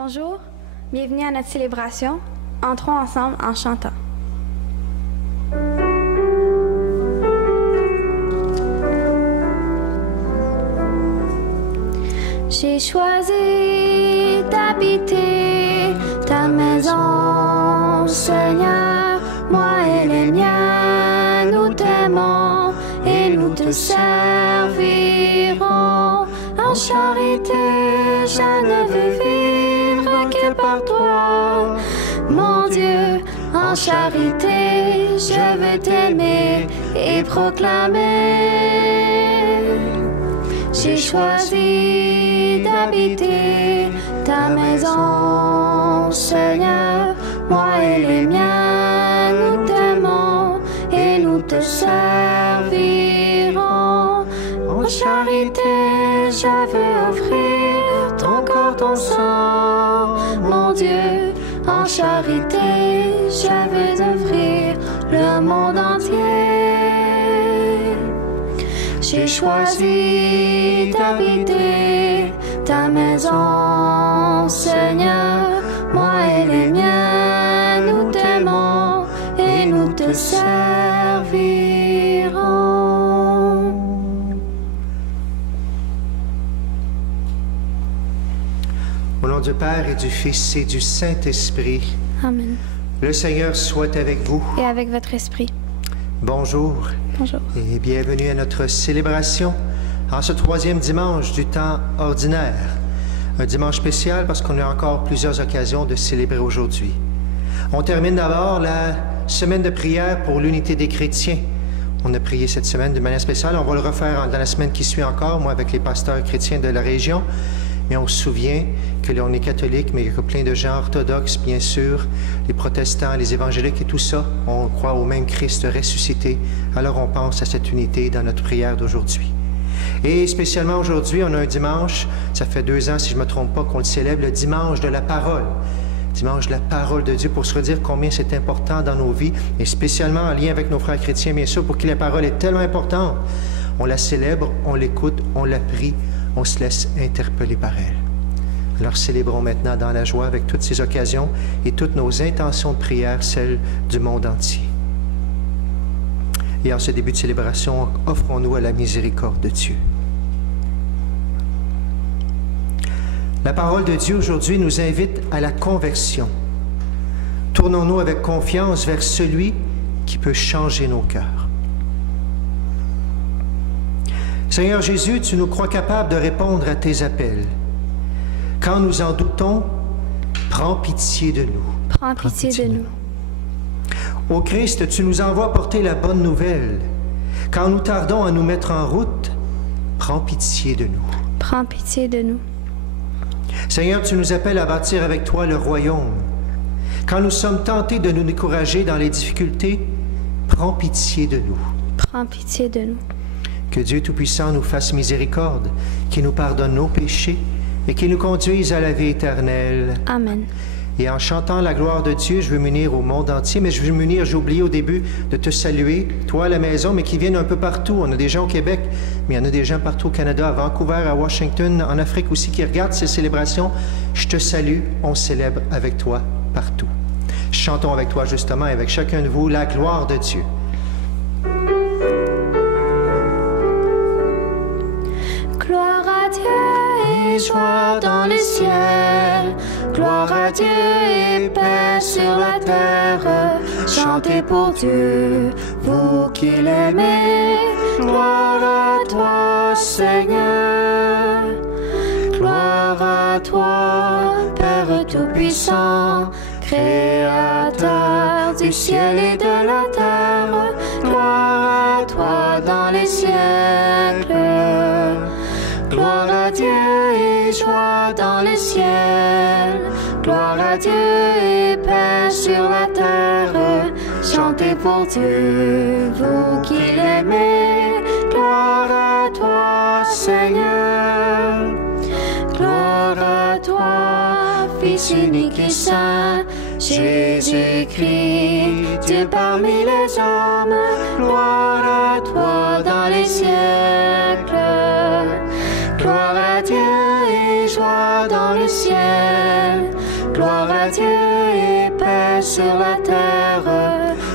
Bonjour, bienvenue à notre célébration. Entrons ensemble en chantant. J'ai choisi d'habiter ta maison, Seigneur. Moi et les miens, nous t'aimons et nous te servirons. En charité, je ne veux vivre que par toi. Mon Dieu, en charité, je veux t'aimer et proclamer. J'ai choisi d'habiter ta maison, Seigneur. Moi et les miens, nous t'aimons et nous te servirons. En charité, je veux offrir ton corps, ton sang, mon Dieu. En charité, je veux offrir le monde entier. J'ai choisi d'habiter ta maison, Seigneur. Moi et les miens, nous t'aimons et nous te servirons. Au nom du Père et du Fils et du Saint-Esprit, Amen. le Seigneur soit avec vous. Et avec votre esprit. Bonjour. Bonjour. Et bienvenue à notre célébration en ce troisième dimanche du temps ordinaire. Un dimanche spécial parce qu'on a encore plusieurs occasions de célébrer aujourd'hui. On termine d'abord la semaine de prière pour l'unité des chrétiens. On a prié cette semaine de manière spéciale. On va le refaire dans la semaine qui suit encore, moi avec les pasteurs chrétiens de la région. Mais on se souvient que là, on est catholique, mais il y a plein de gens orthodoxes, bien sûr, les protestants, les évangéliques et tout ça. On croit au même Christ ressuscité. Alors on pense à cette unité dans notre prière d'aujourd'hui. Et spécialement aujourd'hui, on a un dimanche, ça fait 2 ans, si je ne me trompe pas, qu'on le célèbre, le dimanche de la parole. Dimanche de la parole de Dieu, pour se redire combien c'est important dans nos vies, et spécialement en lien avec nos frères chrétiens, bien sûr, pour qui la parole est tellement importante. On la célèbre, on l'écoute, on la prie, on se laisse interpeller par elle. Alors célébrons maintenant dans la joie avec toutes ces occasions et toutes nos intentions de prière, celles du monde entier. Et en ce début de célébration, offrons-nous à la miséricorde de Dieu. La parole de Dieu aujourd'hui nous invite à la conversion. Tournons-nous avec confiance vers celui qui peut changer nos cœurs. Seigneur Jésus, tu nous crois capables de répondre à tes appels. Quand nous en doutons, prends pitié de nous. Prends pitié de nous. Ô Christ, tu nous envoies porter la bonne nouvelle. Quand nous tardons à nous mettre en route, prends pitié de nous. Prends pitié de nous. Seigneur, tu nous appelles à bâtir avec toi le royaume. Quand nous sommes tentés de nous décourager dans les difficultés, prends pitié de nous. Prends pitié de nous. Que Dieu Tout-Puissant nous fasse miséricorde, qu'il nous pardonne nos péchés et qu'il nous conduise à la vie éternelle. Amen. Et en chantant la gloire de Dieu, je veux m'unir au monde entier, mais je veux m'unir, j'ai oublié au début de te saluer, toi à la maison, mais qui viennent un peu partout. On a des gens au Québec, mais il y en a des gens partout au Canada, à Vancouver, à Washington, en Afrique aussi, qui regardent ces célébrations. Je te salue, on célèbre avec toi partout. Chantons avec toi justement, avec chacun de vous, la gloire de Dieu. Gloire à Dieu et joie dans le ciel. Gloire à Dieu et paix sur la terre. Chantez pour Dieu, vous qui l'aimez. Gloire à toi, Seigneur. Gloire à toi, Père Tout-Puissant, Créateur du ciel et de la terre. Gloire à toi dans les siècles. Gloire à Dieu et joie dans le ciel. Gloire à Dieu et paix sur la terre. Chantez pour Dieu, vous qui l'aimez. Gloire à toi, Seigneur. Gloire à toi, Fils unique et saint, Jésus-Christ, Dieu parmi les hommes. Gloire à toi dans les siècles. Gloire à Dieu et joie dans le ciel. Gloire à Dieu et paix sur la terre.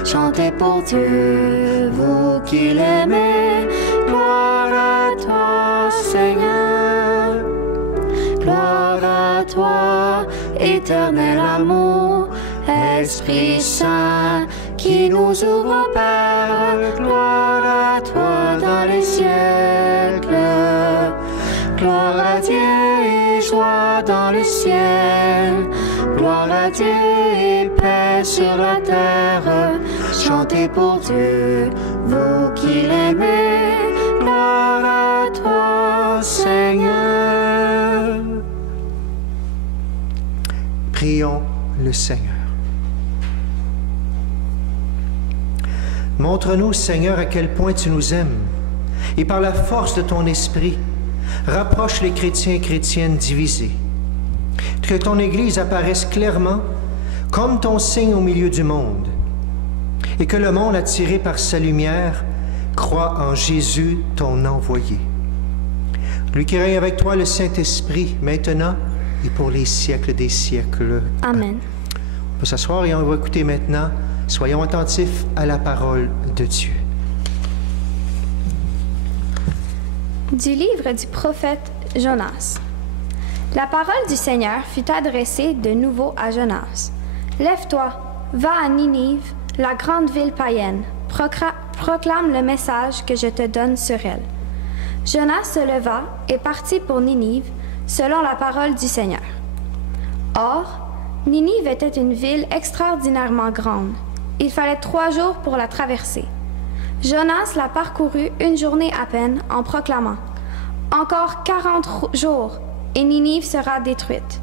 Chantez pour Dieu, vous qui l'aimez. Gloire à toi, Seigneur. Gloire à toi, éternel amour. Esprit Saint qui nous ouvre, Père. Gloire à toi dans les siècles. Gloire à Dieu et joie dans le ciel. Gloire à Dieu et paix sur la terre. Chantez pour Dieu, vous qui l'aimez. Gloire à toi, Seigneur. Prions le Seigneur. Montre-nous, Seigneur, à quel point tu nous aimes, et par la force de ton esprit, rapproche les chrétiens et chrétiennes divisés. Que ton Église apparaisse clairement comme ton signe au milieu du monde, et que le monde, attiré par sa lumière, croit en Jésus, ton envoyé. Lui qui règne avec toi, le Saint-Esprit, maintenant et pour les siècles des siècles. Amen. On peut s'asseoir et on va écouter maintenant. Soyons attentifs à la parole de Dieu. Du livre du prophète Jonas. La parole du Seigneur fut adressée de nouveau à Jonas. Lève-toi, va à Ninive, la grande ville païenne. Proclame le message que je te donne sur elle. Jonas se leva et partit pour Ninive, selon la parole du Seigneur. Or, Ninive était une ville extraordinairement grande. Il fallait 3 jours pour la traverser. Jonas la parcourut une journée à peine en proclamant « Encore 40 jours, et Ninive sera détruite. »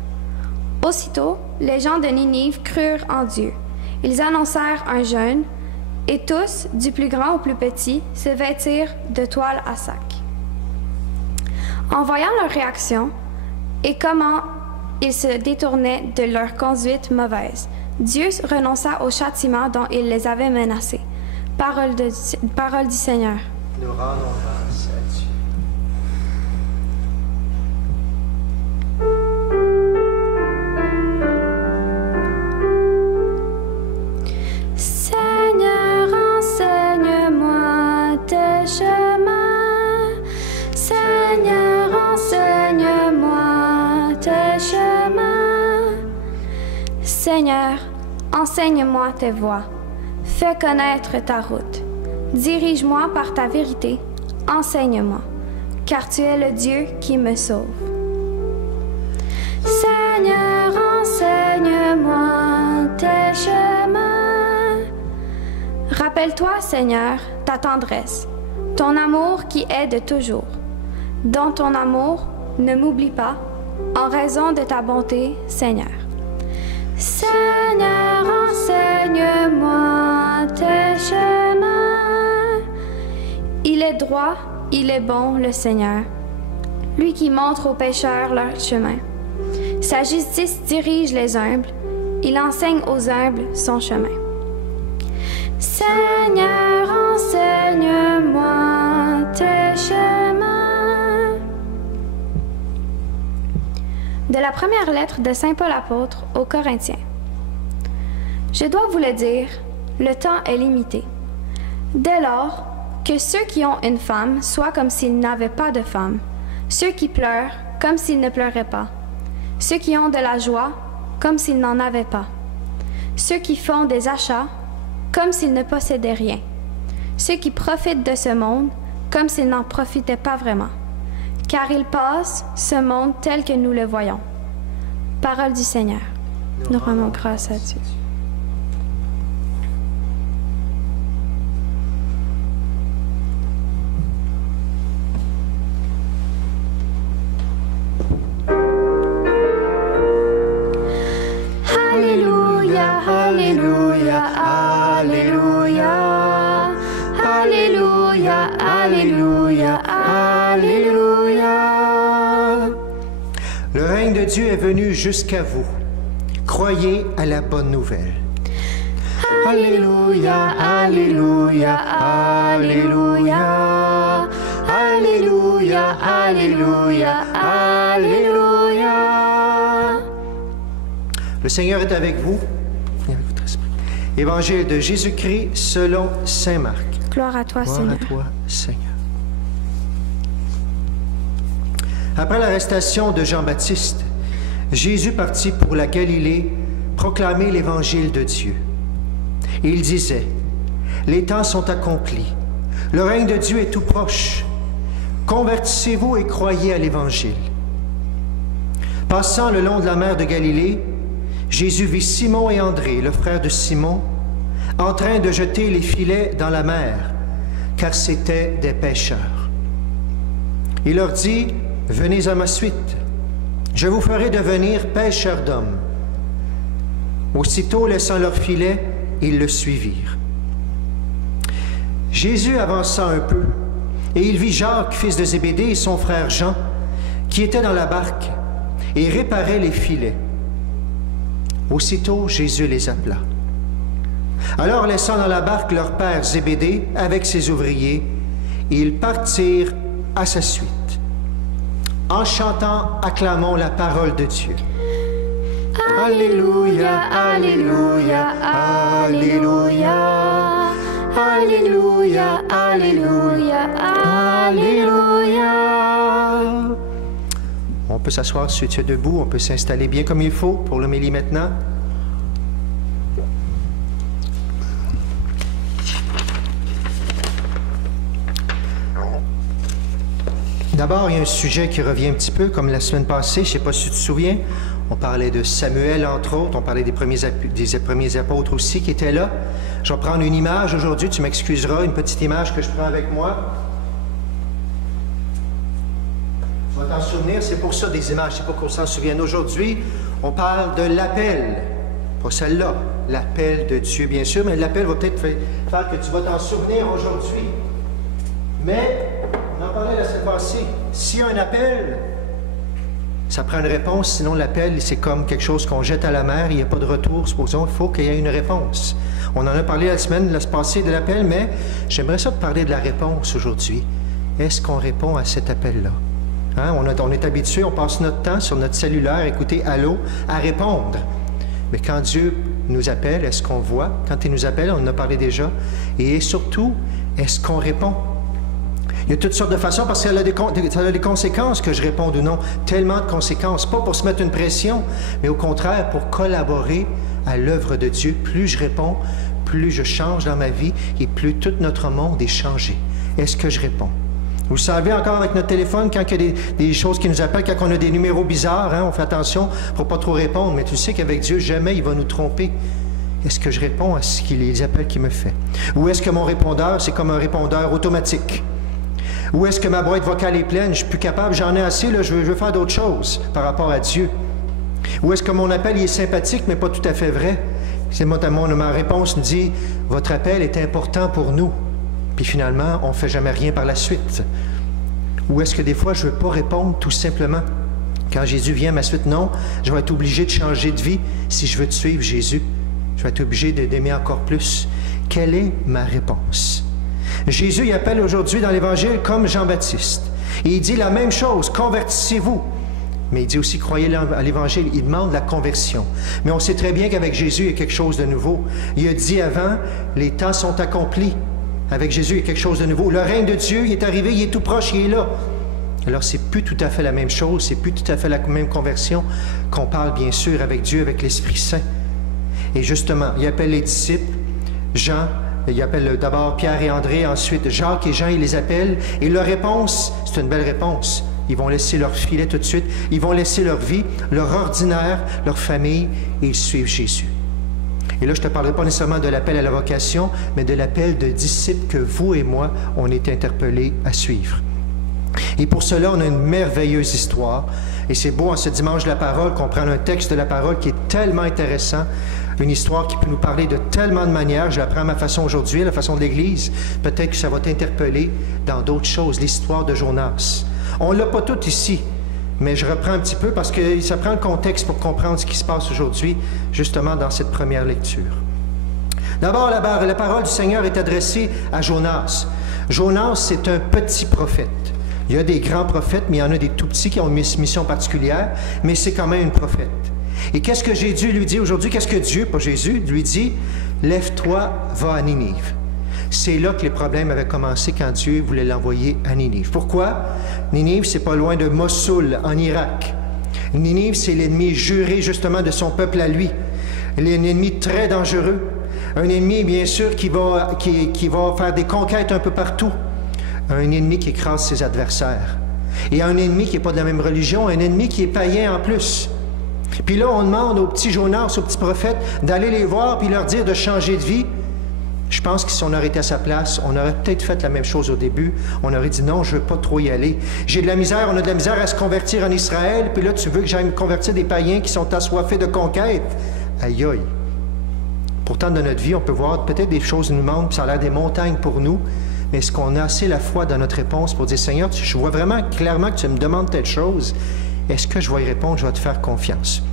Aussitôt, les gens de Ninive crurent en Dieu. Ils annoncèrent un jeûne, et tous, du plus grand au plus petit, se vêtirent de toile à sac. En voyant leur réaction et comment ils se détournaient de leur conduite mauvaise, Dieu renonça au châtiment dont il les avait menacés. Parole du Seigneur. Nous rendons grâce à Dieu. Seigneur, enseigne-moi tes chemins. Seigneur, enseigne-moi tes chemins. Seigneur, enseigne-moi tes voies. Fais connaître ta route. Dirige-moi par ta vérité. Enseigne-moi, car tu es le Dieu qui me sauve. Seigneur, enseigne-moi tes chemins. Rappelle-toi, Seigneur, ta tendresse, ton amour qui est de toujours. Dans ton amour, ne m'oublie pas, en raison de ta bonté, Seigneur. Seigneur, enseigne-moi tes chemins. Il est droit, il est bon, le Seigneur, lui qui montre aux pécheurs leur chemin. Sa justice dirige les humbles, il enseigne aux humbles son chemin. Seigneur, enseigne-moi tes chemins. De la première lettre de Saint Paul apôtre aux Corinthiens. Je dois vous le dire, le temps est limité. Dès lors, que ceux qui ont une femme soient comme s'ils n'avaient pas de femme, ceux qui pleurent comme s'ils ne pleuraient pas, ceux qui ont de la joie comme s'ils n'en avaient pas, ceux qui font des achats comme s'ils ne possédaient rien, ceux qui profitent de ce monde comme s'ils n'en profitaient pas vraiment, car il passe, ce monde tel que nous le voyons. Parole du Seigneur. Nous rendons grâce à Dieu. Alléluia, Alléluia, Alléluia, Alléluia, Alléluia, Alléluia. Le règne de Dieu est venu jusqu'à vous. Croyez à la bonne nouvelle. Alléluia, Alléluia, Alléluia, Alléluia, Alléluia, Alléluia. Le Seigneur est avec vous. Et avec votre esprit. Évangile de Jésus-Christ selon saint Marc. Gloire à toi, Gloire Seigneur. à toi, Seigneur. Après l'arrestation de Jean-Baptiste, Jésus partit pour la Galilée proclamer l'Évangile de Dieu. Il disait, « Les temps sont accomplis, le règne de Dieu est tout proche. Convertissez-vous et croyez à l'Évangile. » Passant le long de la mer de Galilée, Jésus vit Simon et André, le frère de Simon, en train de jeter les filets dans la mer, car c'étaient des pêcheurs. Il leur dit, « Venez à ma suite, je vous ferai devenir pêcheurs d'hommes. » Aussitôt, laissant leurs filets, ils le suivirent. Jésus avança un peu, et il vit Jacques, fils de Zébédée, et son frère Jean, qui étaient dans la barque, et réparaient les filets. Aussitôt, Jésus les appela. Alors, laissant dans la barque leur père Zébédée avec ses ouvriers, ils partirent à sa suite. En chantant, acclamons la parole de Dieu. Alléluia, Alléluia, Alléluia, Alléluia, Alléluia, Alléluia. On peut s'asseoir si tu es debout, on peut s'installer bien comme il faut pour l'homélie maintenant. D'abord, il y a un sujet qui revient un petit peu, comme la semaine passée, je ne sais pas si tu te souviens. On parlait de Samuel, entre autres, on parlait des premiers apôtres aussi qui étaient là. Je vais prendre une image aujourd'hui, tu m'excuseras, une petite image que je prends avec moi. Tu vas t'en souvenir, c'est pour ça des images, c'est pour qu'on s'en souvienne. Aujourd'hui, on parle de l'appel, pas celle-là, l'appel de Dieu, bien sûr, mais l'appel va peut-être faire que tu vas t'en souvenir aujourd'hui. Mais, on en parlait la semaine passée, s'il y a un appel, ça prend une réponse, sinon l'appel, c'est comme quelque chose qu'on jette à la mer, il n'y a pas de retour, supposons, il faut qu'il y ait une réponse. On en a parlé la semaine passée de l'appel, mais j'aimerais ça te parler de la réponse aujourd'hui. Est-ce qu'on répond à cet appel-là? Hein? On est habitué, on passe notre temps sur notre cellulaire, écouter allô, à répondre. Mais quand Dieu nous appelle, est-ce qu'on voit? Quand il nous appelle, on en a parlé déjà. Et surtout, est-ce qu'on répond? Il y a toutes sortes de façons parce que ça a des conséquences que je réponde ou non. Tellement de conséquences. Pas pour se mettre une pression, mais au contraire pour collaborer à l'œuvre de Dieu. Plus je réponds, plus je change dans ma vie et plus tout notre monde est changé. Est-ce que je réponds? Vous savez encore avec notre téléphone, quand il y a des choses qui nous appellent, quand on a des numéros bizarres, hein, on fait attention pour pas trop répondre. Mais tu sais qu'avec Dieu, jamais il va nous tromper. Est-ce que je réponds à les appels qu'il me fait? Ou est-ce que mon répondeur, c'est comme un répondeur automatique? Ou est-ce que ma boîte vocale est pleine, je suis plus capable, j'en ai assez, là, je veux faire d'autres choses par rapport à Dieu? Ou est-ce que mon appel il est sympathique, mais pas tout à fait vrai? C'est ma réponse me dit, votre appel est important pour nous. Puis finalement, on ne fait jamais rien par la suite. Ou est-ce que des fois, je ne veux pas répondre tout simplement? Quand Jésus vient à ma suite, non, je vais être obligé de changer de vie si je veux te suivre, Jésus. Je vais être obligé d'aimer encore plus. Quelle est ma réponse? Jésus y appelle aujourd'hui dans l'Évangile comme Jean-Baptiste. Et il dit la même chose, convertissez-vous. Mais il dit aussi, croyez à l'Évangile, il demande la conversion. Mais on sait très bien qu'avec Jésus, il y a quelque chose de nouveau. Il a dit avant, les temps sont accomplis. Avec Jésus, il y a quelque chose de nouveau. Le règne de Dieu, il est arrivé, il est tout proche, il est là. Alors, c'est plus tout à fait la même chose, c'est plus tout à fait la même conversion qu'on parle, bien sûr, avec Dieu, avec l'Esprit Saint. Et justement, il appelle les disciples, Jean, il appelle d'abord Pierre et André, ensuite Jacques et Jean, il les appelle. Et leur réponse, c'est une belle réponse. Ils vont laisser leur filet tout de suite. Ils vont laisser leur vie, leur ordinaire, leur famille, et ils suivent Jésus. Et là, je ne te parlerai pas nécessairement de l'appel à la vocation, mais de l'appel de disciples que vous et moi, on est interpellés à suivre. Et pour cela, on a une merveilleuse histoire. Et c'est beau en ce dimanche de la parole qu'on prenne un texte de la parole qui est tellement intéressant. Une histoire qui peut nous parler de tellement de manières. Je la prends à ma façon aujourd'hui, à la façon de l'Église. Peut-être que ça va t'interpeller dans d'autres choses. L'histoire de Jonas. On ne l'a pas tout ici, mais je reprends un petit peu parce que ça prend le contexte pour comprendre ce qui se passe aujourd'hui, justement dans cette première lecture. D'abord, la parole du Seigneur est adressée à Jonas. Jonas, c'est un petit prophète. Il y a des grands prophètes, mais il y en a des tout petits qui ont une mission particulière, mais c'est quand même un prophète. Et qu'est-ce que Jésus lui dit aujourd'hui? Qu'est-ce que Dieu, pas Jésus, lui dit? Lève-toi, va à Ninive. C'est là que les problèmes avaient commencé quand Dieu voulait l'envoyer à Ninive. Pourquoi? Ninive, c'est pas loin de Mossoul, en Irak. Ninive, c'est l'ennemi juré justement de son peuple à lui. Un ennemi très dangereux. Un ennemi, bien sûr, qui va faire des conquêtes un peu partout. Un ennemi qui écrase ses adversaires. Et un ennemi qui n'est pas de la même religion, un ennemi qui est païen en plus. Puis là, on demande au petit Jonas, au petit prophète, d'aller les voir puis leur dire de changer de vie. Je pense que si on aurait été à sa place, on aurait peut-être fait la même chose au début. On aurait dit non, je ne veux pas trop y aller. J'ai de la misère, on a de la misère à se convertir en Israël, puis là, tu veux que j'aille me convertir des païens qui sont assoiffés de conquête. Aïe aïe. Pourtant, dans notre vie, on peut voir peut-être des choses nous manquent, puis ça a l'air des montagnes pour nous, mais est-ce qu'on a assez la foi dans notre réponse pour dire, Seigneur, je vois vraiment clairement que tu me demandes telle chose. Est-ce que je vais y répondre, je vais te faire confiance?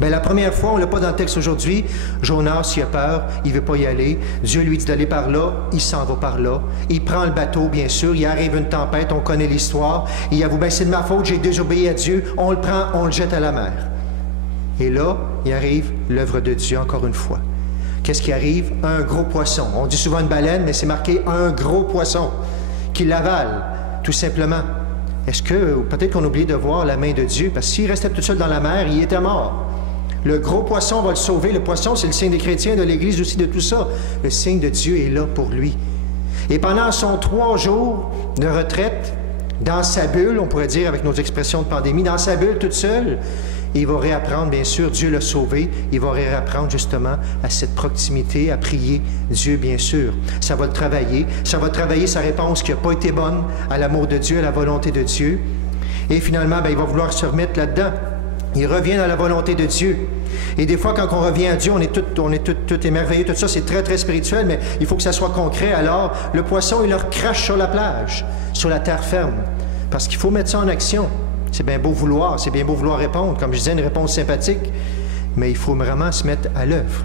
Bien, la première fois, on ne l'a pas dans le texte aujourd'hui, Jonas, il a peur, il ne veut pas y aller. Dieu lui dit d'aller par là, il s'en va par là. Il prend le bateau, bien sûr, il arrive une tempête, on connaît l'histoire. Il avoue, bien, c'est de ma faute, j'ai désobéi à Dieu. On le prend, on le jette à la mer. Et là, il arrive l'œuvre de Dieu encore une fois. Qu'est-ce qui arrive? Un gros poisson. On dit souvent une baleine, mais c'est marqué un gros poisson qui l'avale, tout simplement. Est-ce que, peut-être qu'on oublie de voir la main de Dieu, parce que s'il restait tout seul dans la mer, il était mort. Le gros poisson va le sauver. Le poisson, c'est le signe des chrétiens, de l'Église aussi, de tout ça. Le signe de Dieu est là pour lui. Et pendant son 3 jours de retraite, dans sa bulle, on pourrait dire avec nos expressions de pandémie, dans sa bulle toute seule, il va réapprendre, bien sûr, Dieu l'a sauvé, il va réapprendre justement à cette proximité, à prier Dieu, bien sûr. Ça va le travailler, ça va travailler sa réponse qui n'a pas été bonne à l'amour de Dieu, à la volonté de Dieu. Et finalement, bien, il va vouloir se remettre là-dedans. Il revient à la volonté de Dieu. Et des fois, quand on revient à Dieu, on est tout émerveillé, tout ça, c'est très, très spirituel, mais il faut que ça soit concret. Alors, le poisson, il leur crache sur la plage, sur la terre ferme, parce qu'il faut mettre ça en action. C'est bien beau vouloir répondre, comme je disais, une réponse sympathique, mais il faut vraiment se mettre à l'œuvre.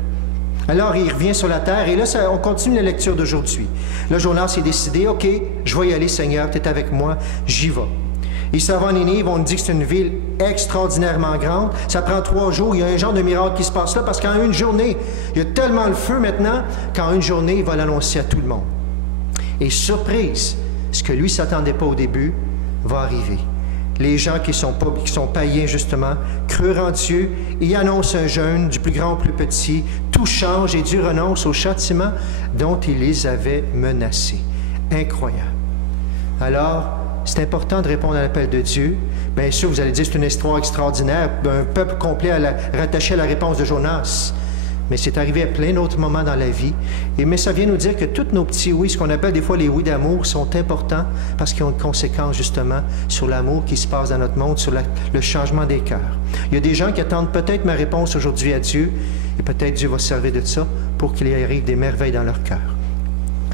Alors, il revient sur la terre, et là, on continue la lecture d'aujourd'hui. Là, Jonas est décidé, OK, je vais y aller, Seigneur, tu es avec moi, j'y vais. Il s'en va à Ninive, on dit que c'est une ville extraordinairement grande. Ça prend 3 jours, il y a un genre de miracle qui se passe là, parce qu'en une journée, il y a tellement le feu maintenant, qu'en une journée, il va l'annoncer à tout le monde. Et surprise, ce que lui ne s'attendait pas au début, va arriver. Les gens qui sont païens, justement, crurent en Dieu, il annonce un jeûne, du plus grand au plus petit, tout change et Dieu renonce au châtiment dont il les avait menacés. Incroyable. Alors, c'est important de répondre à l'appel de Dieu. Bien sûr, vous allez dire, c'est une histoire extraordinaire, un peuple complet rattaché à la réponse de Jonas. Mais c'est arrivé à plein d'autres moments dans la vie. Mais ça vient nous dire que tous nos petits oui, ce qu'on appelle des fois les oui d'amour, sont importants parce qu'ils ont une conséquence justement sur l'amour qui se passe dans notre monde, sur le changement des cœurs. Il y a des gens qui attendent peut-être ma réponse aujourd'hui à Dieu, et peut-être Dieu va se servir de ça pour qu'il y arrive des merveilles dans leur cœur.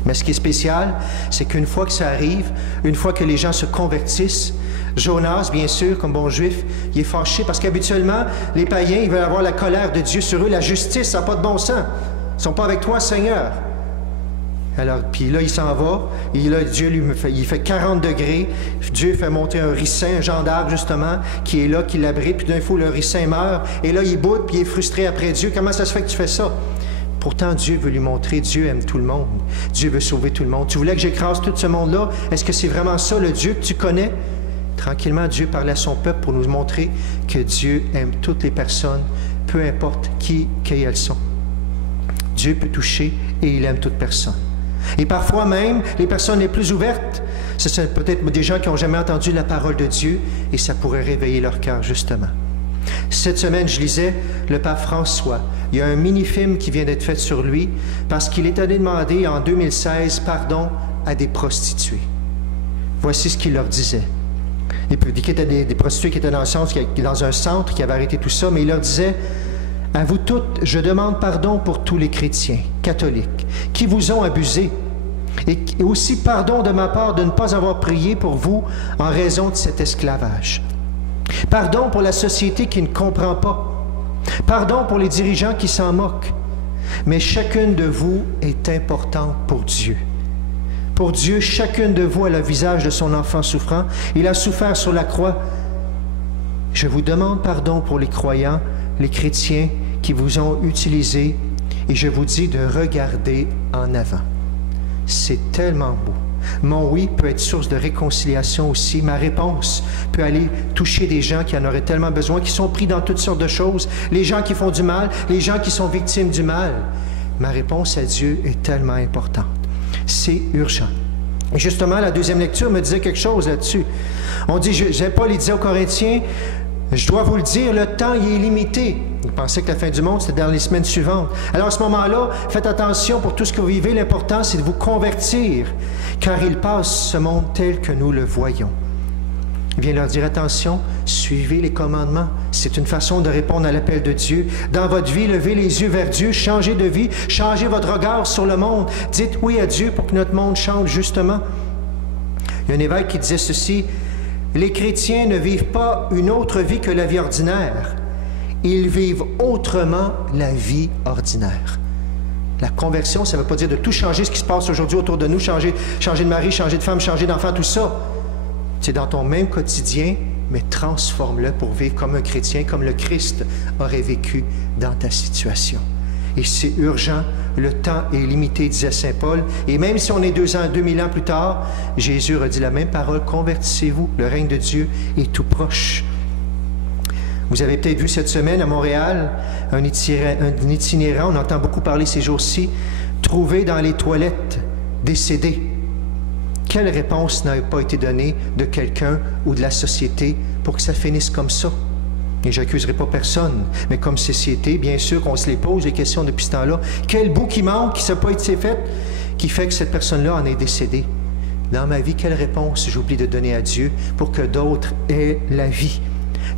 Mais ce qui est spécial, c'est qu'une fois que ça arrive, une fois que les gens se convertissent, Jonas, bien sûr, comme bon juif, il est fâché parce qu'habituellement, les païens, ils veulent avoir la colère de Dieu sur eux, la justice, ça n'a pas de bon sens. Ils ne sont pas avec toi, Seigneur. Alors, puis là, il s'en va, et là, Dieu il fait 40 degrés, Dieu fait monter un ricin, un gendarme, justement, qui est là, qui l'abrite, puis d'un coup, le ricin meurt, et là, il boude, puis il est frustré après Dieu. Comment ça se fait que tu fais ça? Pourtant, Dieu veut lui montrer, Dieu aime tout le monde. Dieu veut sauver tout le monde. Tu voulais que j'écrase tout ce monde-là? Est-ce que c'est vraiment ça, le Dieu que tu connais? Tranquillement, Dieu parlait à son peuple pour nous montrer que Dieu aime toutes les personnes, peu importe qui elles sont. Dieu peut toucher et il aime toute personne. Et parfois même, les personnes les plus ouvertes, ce sont peut-être des gens qui n'ont jamais entendu la parole de Dieu et ça pourrait réveiller leur cœur, justement. Cette semaine, je lisais le pape François. Il y a un mini-film qui vient d'être fait sur lui parce qu'il est allé demander en 2016 pardon à des prostituées. Voici ce qu'il leur disait. Il dit qu'il était des prostituées qui étaient dans un centre, qui avaient arrêté tout ça, mais il leur disait « À vous toutes, je demande pardon pour tous les chrétiens, catholiques, qui vous ont abusé, et aussi pardon de ma part de ne pas avoir prié pour vous en raison de cet esclavage. Pardon pour la société qui ne comprend pas. Pardon pour les dirigeants qui s'en moquent. Mais chacune de vous est importante pour Dieu. Pour Dieu, chacune de vous a le visage de son enfant souffrant. Il a souffert sur la croix. Je vous demande pardon pour les croyants, les chrétiens qui vous ont utilisé et je vous dis de regarder en avant. C'est tellement beau. Mon oui peut être source de réconciliation aussi. Ma réponse peut aller toucher des gens qui en auraient tellement besoin, qui sont pris dans toutes sortes de choses, les gens qui font du mal, les gens qui sont victimes du mal. Ma réponse à Dieu est tellement importante. C'est urgent. Et justement, la deuxième lecture me disait quelque chose là-dessus. On dit, Paul il disait aux Corinthiens, je dois vous le dire, le temps il est limité. Vous pensez que la fin du monde, c'était dans les semaines suivantes. Alors à ce moment-là, faites attention pour tout ce que vous vivez. L'important, c'est de vous convertir, car il passe ce monde tel que nous le voyons. Il vient leur dire, attention, suivez les commandements. C'est une façon de répondre à l'appel de Dieu. Dans votre vie, levez les yeux vers Dieu, changez de vie, changez votre regard sur le monde. Dites oui à Dieu pour que notre monde change justement. Il y a un évêque qui disait ceci, les chrétiens ne vivent pas une autre vie que la vie ordinaire. Ils vivent autrement la vie ordinaire. La conversion, ça ne veut pas dire de tout changer ce qui se passe aujourd'hui autour de nous, changer de mari, changer de femme, changer d'enfant, tout ça. C'est dans ton même quotidien, mais transforme-le pour vivre comme un chrétien, comme le Christ aurait vécu dans ta situation. Et c'est urgent, le temps est limité, disait saint Paul. Et même si on est 2000 ans plus tard, Jésus redit la même parole, convertissez-vous, le règne de Dieu est tout proche. Vous avez peut-être vu cette semaine à Montréal un itinérant, on entend beaucoup parler ces jours-ci, trouvé dans les toilettes, décédé. Quelle réponse n'a pas été donnée de quelqu'un ou de la société pour que ça finisse comme ça? Et je n'accuserai pas personne, mais comme société, bien sûr qu'on se les pose, les questions depuis ce temps-là. Quel bout qui manque, qui n'a pas été fait, qui fait que cette personne-là en est décédée? Dans ma vie, quelle réponse j'oublie de donner à Dieu pour que d'autres aient la vie?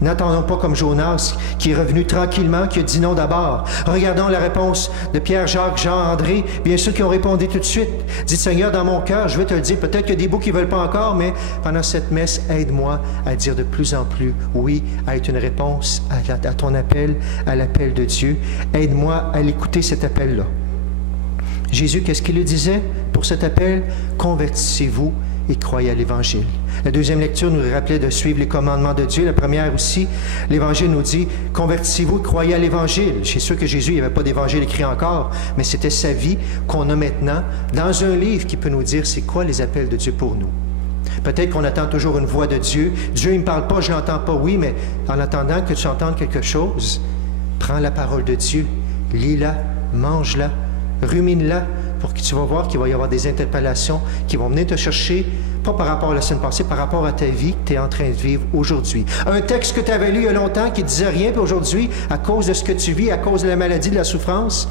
N'attendons pas comme Jonas, qui est revenu tranquillement, qui a dit non d'abord. Regardons la réponse de Pierre, Jacques, Jean, André, bien sûr qui ont répondu tout de suite. Dites, Seigneur, dans mon cœur, je vais te le dire, peut-être qu'il y a des bouts qui ne veulent pas encore, mais pendant cette messe, aide-moi à dire de plus en plus oui, à être une réponse à ton appel, à l'appel de Dieu. Aide-moi à l'écouter cet appel-là. Jésus, qu'est-ce qu'il lui disait pour cet appel? Convertissez-vous et croyez à l'Évangile. La deuxième lecture nous rappelait de suivre les commandements de Dieu. La première aussi, l'Évangile nous dit, convertissez-vous et croyez à l'Évangile. Je suis sûr que Jésus, il n'y avait pas d'Évangile écrit encore, mais c'était sa vie qu'on a maintenant dans un livre qui peut nous dire c'est quoi les appels de Dieu pour nous. Peut-être qu'on attend toujours une voix de Dieu. Dieu, il ne me parle pas, je ne l'entends pas, oui, mais en attendant que tu entendes quelque chose, prends la parole de Dieu, lis-la, mange-la, rumine-la, pour que tu vas voir qu'il va y avoir des interpellations qui vont venir te chercher, pas par rapport à la semaine passée, par rapport à ta vie que tu es en train de vivre aujourd'hui. Un texte que tu avais lu il y a longtemps qui ne disait rien, puis aujourd'hui, à cause de ce que tu vis, à cause de la maladie, de la souffrance,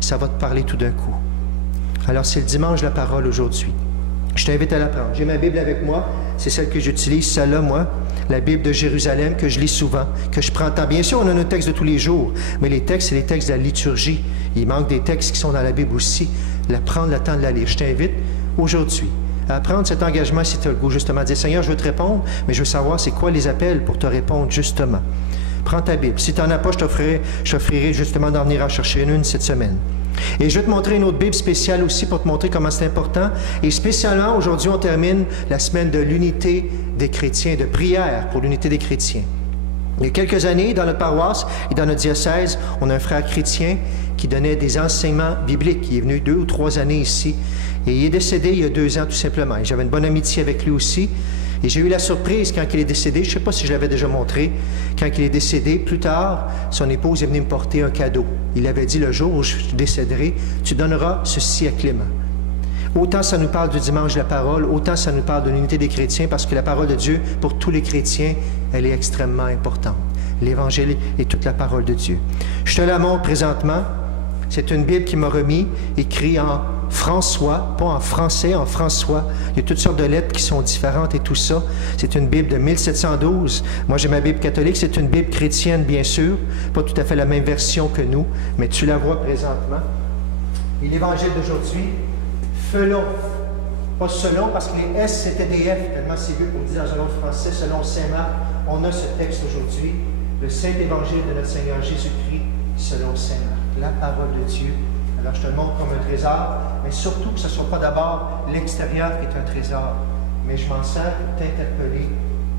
ça va te parler tout d'un coup. Alors, c'est le dimanche de la parole aujourd'hui. Je t'invite à la prendre. J'ai ma Bible avec moi, c'est celle que j'utilise, celle-là, moi, la Bible de Jérusalem, que je lis souvent, que je prends le temps. Bien sûr, on a nos textes de tous les jours, mais les textes, c'est les textes de la liturgie. Il manque des textes qui sont dans la Bible aussi. Prendre le temps de la lire. Je t'invite aujourd'hui à prendre cet engagement si tu as le goût, justement, à dire, Seigneur, je veux te répondre, mais je veux savoir c'est quoi les appels pour te répondre, justement. Prends ta Bible. Si tu n'en as pas, je t'offrirai justement d'en venir en chercher une cette semaine. Et je vais te montrer une autre Bible spéciale aussi pour te montrer comment c'est important. Et spécialement, aujourd'hui, on termine la semaine de l'unité des chrétiens, de prière pour l'unité des chrétiens. Il y a quelques années, dans notre paroisse et dans notre diocèse, on a un frère chrétien qui donnait des enseignements bibliques. Il est venu 2 ou 3 années ici. Et il est décédé il y a 2 ans, tout simplement. J'avais une bonne amitié avec lui aussi. Et j'ai eu la surprise quand il est décédé, je ne sais pas si je l'avais déjà montré, quand il est décédé, plus tard, son épouse est venue me porter un cadeau. Il avait dit, le jour où je décéderai, tu donneras ceci à Clément. Autant ça nous parle du dimanche de la parole, autant ça nous parle de l'unité des chrétiens, parce que la parole de Dieu, pour tous les chrétiens, elle est extrêmement importante. L'Évangile est toute la parole de Dieu. Je te la montre présentement. C'est une Bible qui m'a remis, écrite en François, pas en français, en François. Il y a toutes sortes de lettres qui sont différentes et tout ça. C'est une Bible de 1712. Moi, j'ai ma Bible catholique. C'est une Bible chrétienne, bien sûr. Pas tout à fait la même version que nous, mais tu la vois présentement. Et l'Évangile d'aujourd'hui, Felon. Pas selon, parce que les S, c'était des F, tellement c'est vieux qu'on dit dans un autre français, selon Saint Marc. On a ce texte aujourd'hui, le Saint-Évangile de notre Seigneur Jésus-Christ, selon Saint Marc. La parole de Dieu. Alors, je te le montre comme un trésor, mais surtout que ce ne soit pas d'abord l'extérieur qui est un trésor, mais je m'en sers pour t'interpeller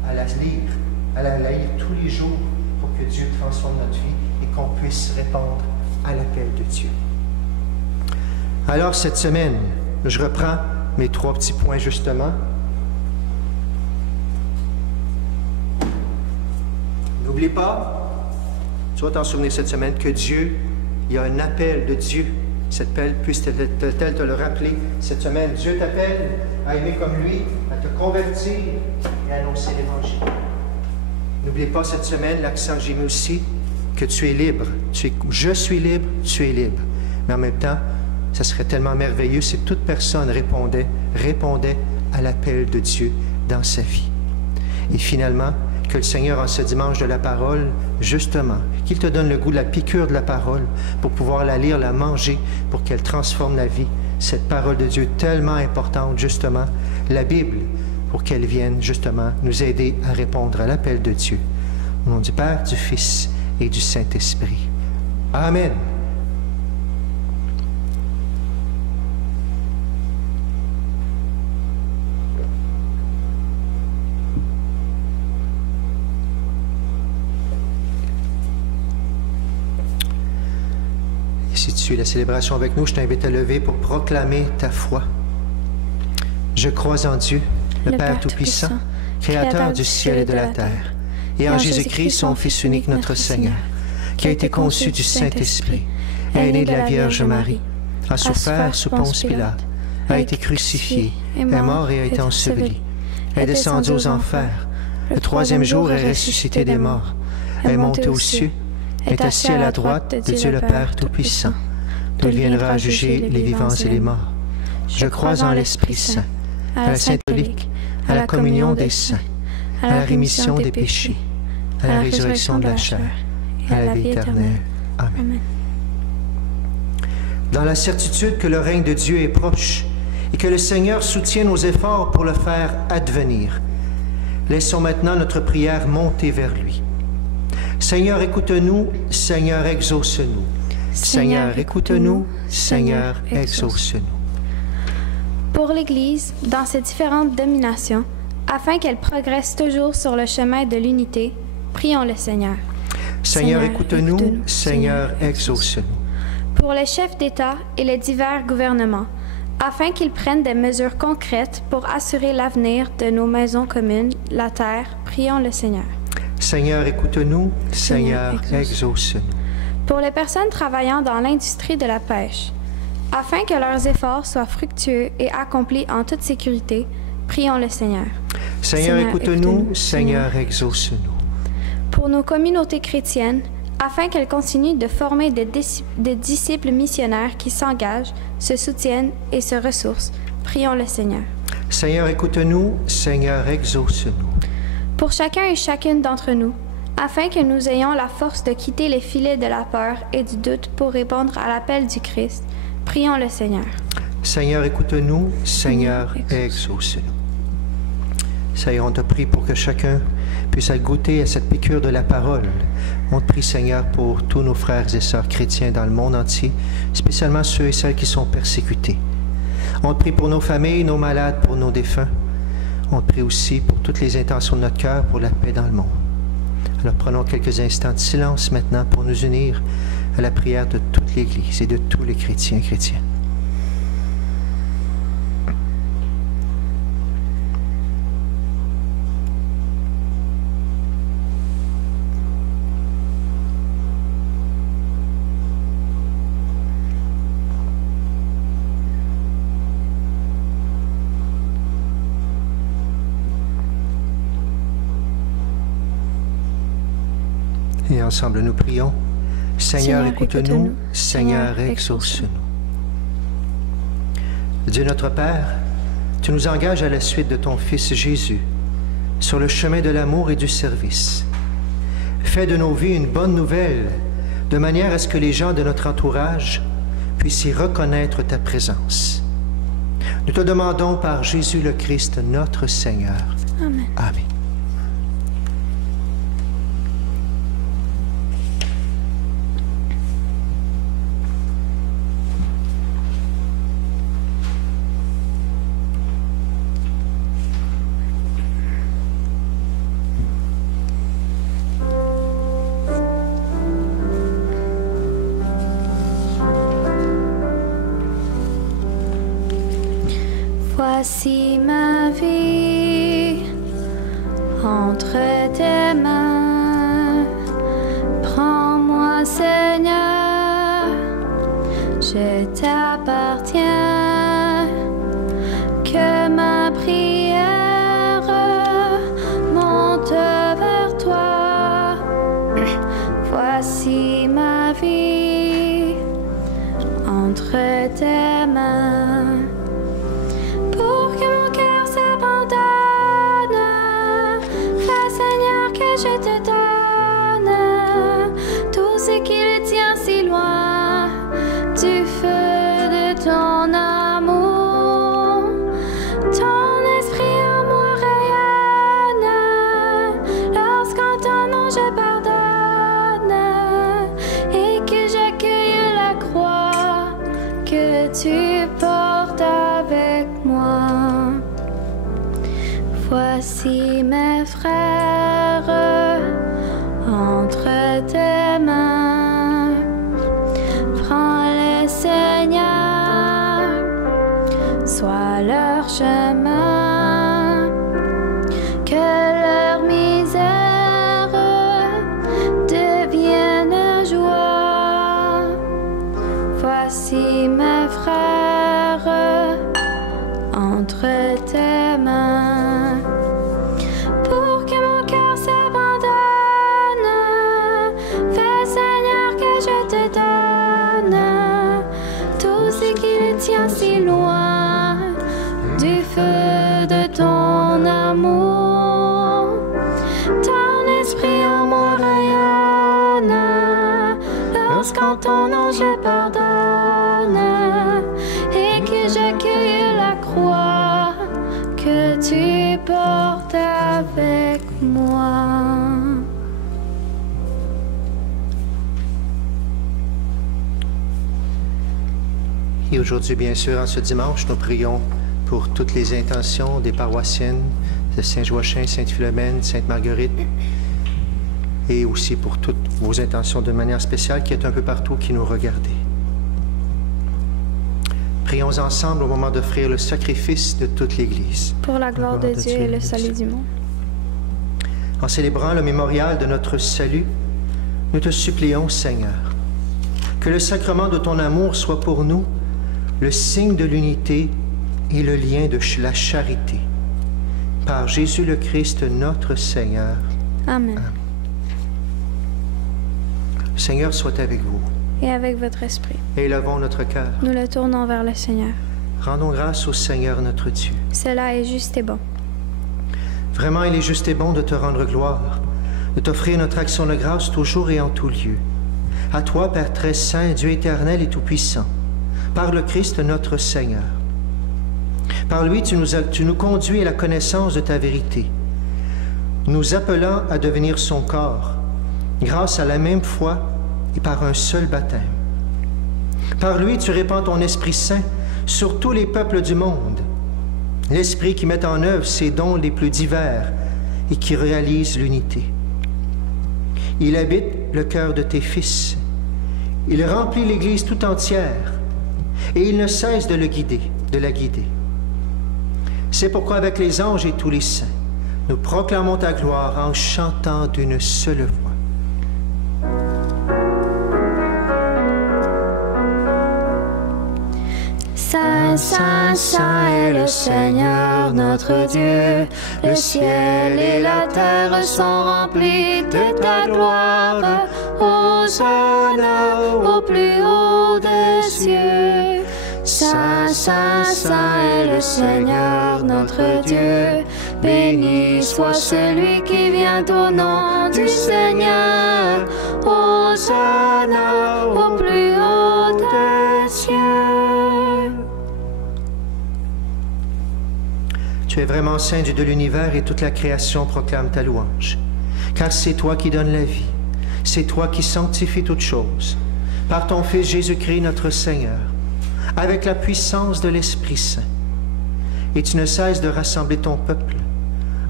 à la lire tous les jours pour que Dieu transforme notre vie et qu'on puisse répondre à l'appel de Dieu. Alors cette semaine, je reprends mes 3 petits points justement. N'oublie pas, tu vas t'en souvenir cette semaine, que Dieu, il y a un appel de Dieu. Cet appel, puisse-t-elle te le rappeler cette semaine. Dieu t'appelle à aimer comme lui, à te convertir et à annoncer l'Évangile. N'oublie pas cette semaine, l'accent que j'ai mis aussi, que tu es libre. Je suis libre, tu es libre. Mais en même temps, ça serait tellement merveilleux si toute personne répondait à l'appel de Dieu dans sa vie. Et finalement, que le Seigneur, en ce dimanche de la parole, justement, qu'il te donne le goût de la piqûre de la parole pour pouvoir la lire, la manger, pour qu'elle transforme la vie. Cette parole de Dieu tellement importante, justement, la Bible, pour qu'elle vienne, justement, nous aider à répondre à l'appel de Dieu. Au nom du Père, du Fils et du Saint-Esprit. Amen. Si tu suis la célébration avec nous, je t'invite à lever pour proclamer ta foi. Je crois en Dieu, le Père Tout-Puissant, Créateur du ciel et de la terre, et en Jésus-Christ, son Fils unique, notre Seigneur, qui a été conçu du Saint-Esprit, est né de la Vierge Marie, a souffert sous Ponce Pilate, a été crucifié, est mort et a été enseveli, est descendu aux enfers, le 3e jour est ressuscité des morts, est monté aux cieux, est assis à la droite de Dieu le Père Tout-Puissant, d'où il viendra juger les vivants et les morts. Je crois en l'Esprit Saint, à la Sainte Catholique, à la communion des saints, à la rémission des péchés, à la résurrection de la chair, et à la vie éternelle. Amen. Dans la certitude que le règne de Dieu est proche et que le Seigneur soutient nos efforts pour le faire advenir, laissons maintenant notre prière monter vers lui. Seigneur, écoute-nous, Seigneur, exauce-nous. Seigneur, écoute-nous, Seigneur, exauce-nous. Pour l'Église, dans ses différentes dominations, afin qu'elle progresse toujours sur le chemin de l'unité, prions le Seigneur. Seigneur, écoute-nous, Seigneur, exauce-nous. Pour les chefs d'État et les divers gouvernements, afin qu'ils prennent des mesures concrètes pour assurer l'avenir de nos maisons communes, la terre, prions le Seigneur. Seigneur, écoute-nous, Seigneur, exauce-nous. Pour les personnes travaillant dans l'industrie de la pêche, afin que leurs efforts soient fructueux et accomplis en toute sécurité, prions le Seigneur. Seigneur, écoute-nous, Seigneur, exauce-nous. Pour nos communautés chrétiennes, afin qu'elles continuent de former des disciples missionnaires qui s'engagent, se soutiennent et se ressourcent, prions le Seigneur. Seigneur, écoute-nous, Seigneur, exauce-nous. Pour chacun et chacune d'entre nous, afin que nous ayons la force de quitter les filets de la peur et du doute pour répondre à l'appel du Christ, prions le Seigneur. Seigneur, écoute-nous, Seigneur, exauce-nous. Seigneur, on te prie pour que chacun puisse goûter à cette piqûre de la parole. On te prie, Seigneur, pour tous nos frères et sœurs chrétiens dans le monde entier, spécialement ceux et celles qui sont persécutés. On te prie pour nos familles, nos malades, pour nos défunts. On te prie aussi pour toutes les intentions de notre cœur, pour la paix dans le monde. Alors prenons quelques instants de silence maintenant pour nous unir à la prière de toute l'Église et de tous les chrétiens et chrétiennes. Et ensemble nous prions. Seigneur, écoute-nous, Seigneur, exauce-nous. Dieu notre Père, tu nous engages à la suite de ton Fils Jésus, sur le chemin de l'amour et du service. Fais de nos vies une bonne nouvelle, de manière à ce que les gens de notre entourage puissent y reconnaître ta présence. Nous te demandons par Jésus le Christ, notre Seigneur. Amen. Amen. Voici ma vie entre tes mains. Prends-moi, Seigneur, je t'appartiens. Que ma prière monte vers toi. Voici ma vie entre tes mains. Pour que mon cœur s'abandonne, fais, Seigneur, que je te donne tout ce qui le tient si loin du feu de ton amour. Ton esprit en moi rayonne lorsqu'en ton nom je pardonne et que j'accueille la croix que tu portes avec moi. Voici mes frères entre tes mains. Prends-les, Seigneur, sois leur chemin, que leur misère devienne joie. Voici mes frères entre tes mains. Pour que mon cœur s'abandonne, fais, Seigneur, que je te donne tout ce qui le tient si loin du feu de ton amour. Ton esprit en moi rayonne lorsqu'en ton nom je pardonne et que j'accueille la croix que tu portes avec moi. Et aujourd'hui, bien sûr, en ce dimanche, nous prions pour toutes les intentions des paroissiennes de Saint-Joachim, Sainte-Philomène, Sainte-Marguerite, et aussi pour toutes vos intentions de manière spéciale qui est un peu partout, qui nous regardez. Prions ensemble au moment d'offrir le sacrifice de toute l'Église. Pour la gloire de Dieu et le salut du monde. En célébrant le mémorial de notre salut, nous te supplions, Seigneur, que le sacrement de ton amour soit pour nous le signe de l'unité et le lien de la charité. Par Jésus le Christ, notre Seigneur. Amen. Amen. Le Seigneur soit avec vous. Et avec votre esprit. Élevons notre cœur. Nous le tournons vers le Seigneur. Rendons grâce au Seigneur notre Dieu. Cela est juste et bon. Vraiment, il est juste et bon de te rendre gloire, de t'offrir notre action de grâce toujours et en tout lieu. À toi, Père très saint, Dieu éternel et tout-puissant, par le Christ notre Seigneur. Par lui, tu nous conduis à la connaissance de ta vérité, nous appelant à devenir son corps, grâce à la même foi et par un seul baptême. Par lui, tu répands ton Esprit Saint sur tous les peuples du monde, l'Esprit qui met en œuvre ses dons les plus divers et qui réalise l'unité. Il habite le cœur de tes fils. Il remplit l'Église tout entière et il ne cesse de la guider. C'est pourquoi avec les anges et tous les saints, nous proclamons ta gloire en chantant d'une seule voix. Saint, Saint, Saint est le Seigneur notre Dieu. Le ciel et la terre sont remplis de ta gloire. Hosanna au plus haut des cieux. Saint, Saint, Saint est le Seigneur notre Dieu. Béni soit celui qui vient au nom du Seigneur. Hosanna au plus haut des cieux. Tu es vraiment saint Dieu de l'univers et toute la création proclame ta louange. Car c'est toi qui donnes la vie. C'est toi qui sanctifies toutes choses. Par ton Fils Jésus-Christ notre Seigneur, avec la puissance de l'Esprit Saint. Et tu ne cesses de rassembler ton peuple,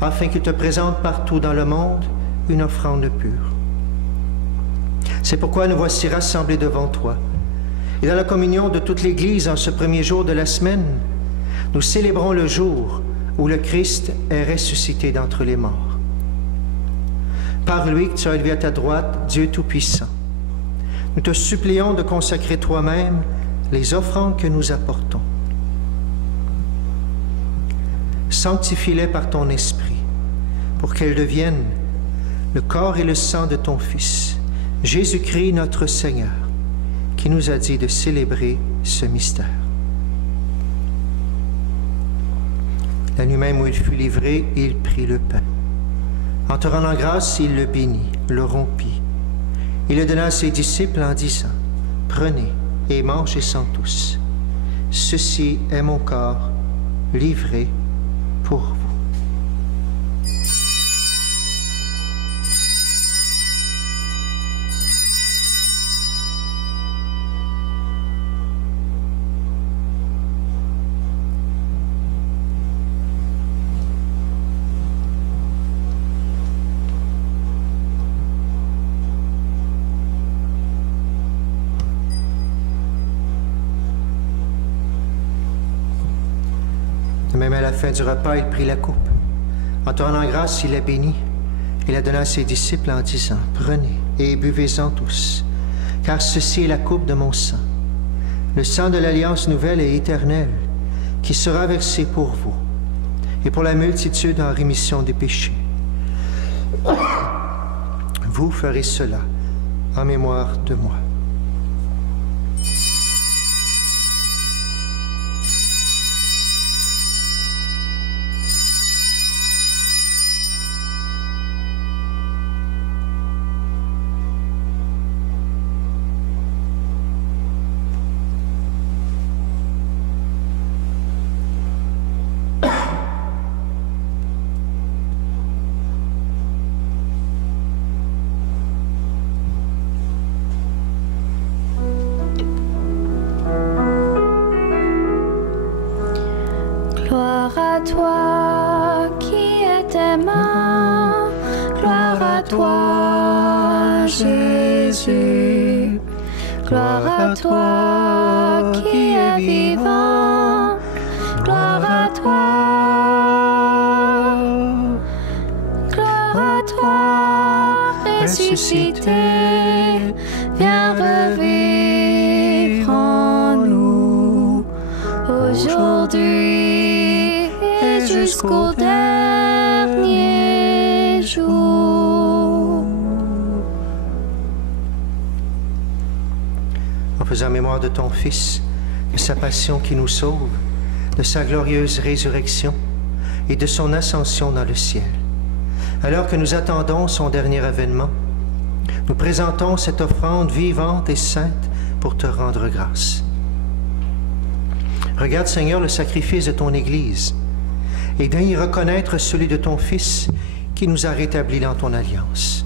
afin qu'il te présente partout dans le monde une offrande pure. C'est pourquoi nous voici rassemblés devant toi. Et dans la communion de toute l'Église en ce premier jour de la semaine, Nous célébrons le jour où le Christ est ressuscité d'entre les morts. Par lui que tu as élevé à ta droite, Dieu Tout-Puissant, nous te supplions de consacrer toi-même les offrandes que nous apportons. Sanctifie-les par ton esprit, pour qu'elles deviennent le corps et le sang de ton Fils, Jésus-Christ notre Seigneur, qui nous a dit de célébrer ce mystère. La nuit même où il fut livré, il prit le pain. En te rendant grâce, il le bénit, le rompit. Il le donna à ses disciples en disant, « Prenez et mangez-en tous. Ceci est mon corps livré pour vous. » Même à la fin du repas, il prit la coupe. En te rendant grâce, il la bénit. Il la donna à ses disciples en disant, « Prenez et buvez-en tous, car ceci est la coupe de mon sang, le sang de l'alliance nouvelle et éternelle, qui sera versé pour vous et pour la multitude en rémission des péchés. Vous ferez cela en mémoire de moi. » Gloire à toi qui es aimant, gloire à toi Jésus, gloire à toi qui es vivant, gloire à toi, gloire à toi ressuscité, viens revivre en nous aujourd'hui. Jusqu'au dernier jour. En faisant mémoire de ton Fils, de sa passion qui nous sauve, de sa glorieuse résurrection et de son ascension dans le ciel, alors que nous attendons son dernier avènement, nous présentons cette offrande vivante et sainte pour te rendre grâce. Regarde, Seigneur, le sacrifice de ton Église, et daignes y reconnaître celui de ton Fils qui nous a rétablis dans ton alliance.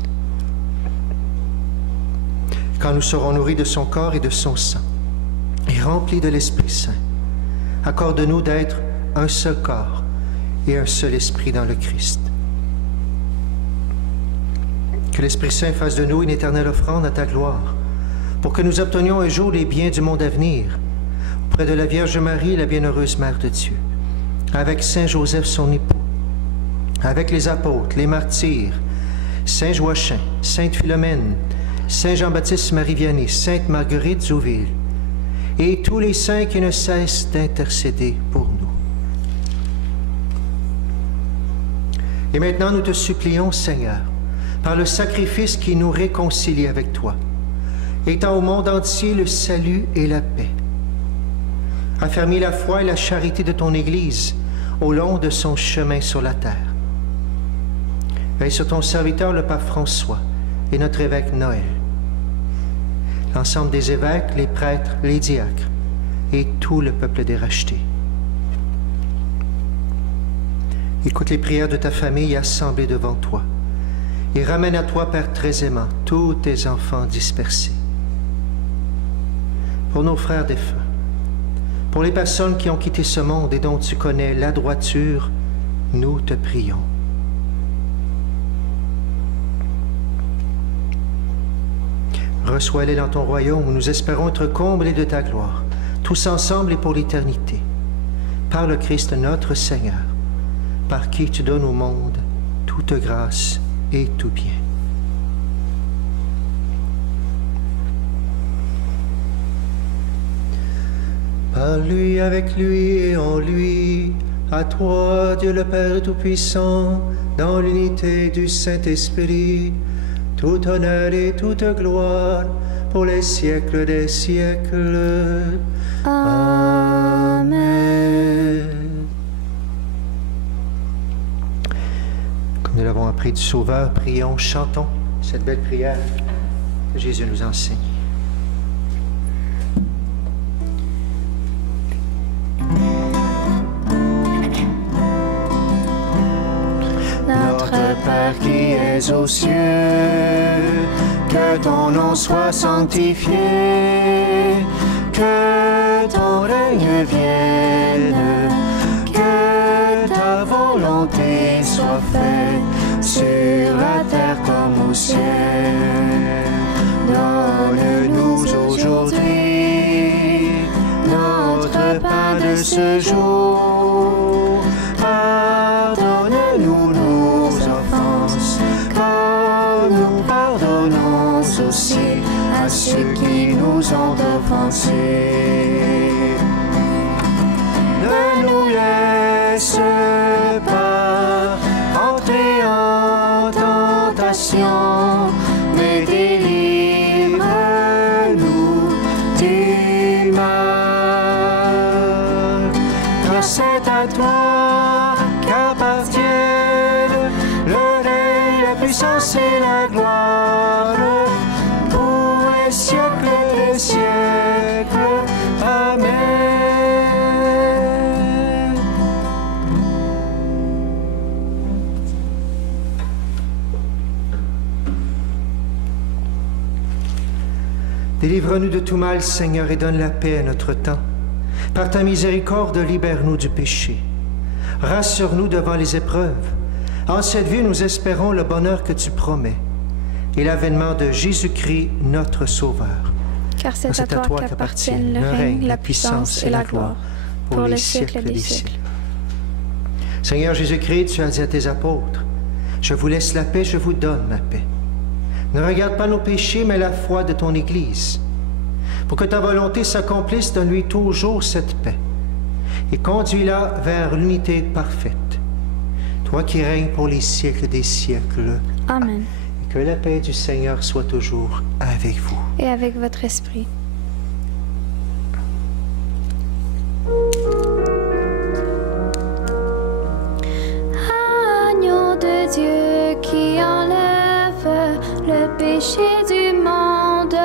Quand nous serons nourris de son corps et de son sang, et remplis de l'Esprit Saint, accorde-nous d'être un seul corps et un seul esprit dans le Christ. Que l'Esprit Saint fasse de nous une éternelle offrande à ta gloire, pour que nous obtenions un jour les biens du monde à venir, auprès de la Vierge Marie, la bienheureuse Mère de Dieu, avec Saint Joseph son époux, avec les apôtres, les martyrs, Saint Joachim, Sainte Philomène, Saint Jean-Baptiste Marie Vianney, Sainte Marguerite Zouville, et tous les saints qui ne cessent d'intercéder pour nous. Et maintenant, nous te supplions, Seigneur, par le sacrifice qui nous réconcilie avec toi, étends au monde entier le salut et la paix. Affermis la foi et la charité de ton Église au long de son chemin sur la terre. Veille sur ton serviteur, le pape François, et notre évêque Noël, l'ensemble des évêques, les prêtres, les diacres, et tout le peuple des rachetés. Écoute les prières de ta famille assemblée devant toi, et ramène à toi, Père très aimant, tous tes enfants dispersés. Pour nos frères défunts, pour les personnes qui ont quitté ce monde et dont tu connais la droiture, nous te prions. Reçois-les dans ton royaume où nous espérons être comblés de ta gloire, tous ensemble et pour l'éternité. par le Christ notre Seigneur, par qui tu donnes au monde toute grâce et tout bien. Par lui, avec lui et en lui, à toi, Dieu le Père Tout-Puissant, dans l'unité du Saint-Esprit, tout honneur et toute gloire pour les siècles des siècles. Amen. Comme nous l'avons appris du Sauveur, prions, chantons cette belle prière que Jésus nous enseigne. Père qui es aux cieux, que ton nom soit sanctifié, que ton règne vienne, que ta volonté soit faite sur la terre comme au ciel. Donne-nous aujourd'hui notre pain de ce jour. Pardonne-nous nos offenses, comme nous pardonnons aussi à ceux qui nous ont offensés. Ne nous laisse pas entrer en tentation, mais délivre-nous du mal. Car c'est à toi qu'appartiennent le règne, la puissance et la gloire pour les siècles des siècles. Amen. Délivre-nous de tout mal, Seigneur, et donne la paix à notre temps. Par ta miséricorde, libère-nous du péché. Rassure-nous devant les épreuves. En cette vie, nous espérons le bonheur que tu promets et l'avènement de Jésus-Christ, notre Sauveur. Car c'est à toi qu'appartiennent le règne, la puissance et la gloire pour les siècles des siècles. Seigneur Jésus-Christ, tu as dit à tes apôtres, « Je vous laisse la paix, je vous donne ma paix. » Ne regarde pas nos péchés, mais la foi de ton Église. Pour que ta volonté s'accomplisse, donne-lui toujours cette paix et conduis-la vers l'unité parfaite. Toi qui règnes pour les siècles des siècles. Amen. Et que la paix du Seigneur soit toujours avec vous. Et avec votre esprit. Agneau de Dieu qui enlève le péché du monde,